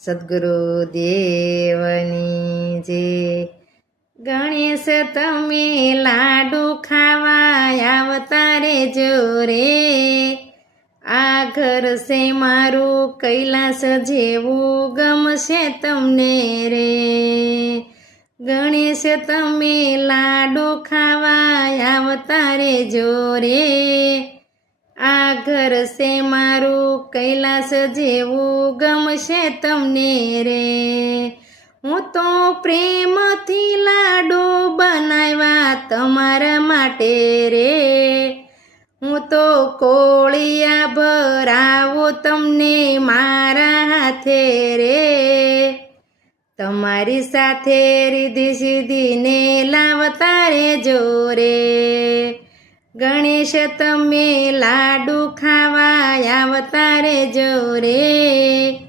સદ્ગુરુદેવની જે ગણેશ તમે લાડુ ખાવા આવતા રેજો રે, આ ઘર છે મારું કૈલાસ જેવું ગમશે તમને રે, ગણેશ તમે લાડુ ખાવા આવતા રેજો રે, આ ઘર છે મારું કૈલાસ જેવું ગમશે તમને રે, હું તો પ્રેમથી લાડુ બનાવ્યા તમારા માટે રે, હું તો કોળિયા ભરાવું તમને મારા હાથે રે, તમારી સાથે રીધી સીધીને લાવતા રેજો રે, ગણેશ તમે લાડુ ખાવા આવતા રેજો રે.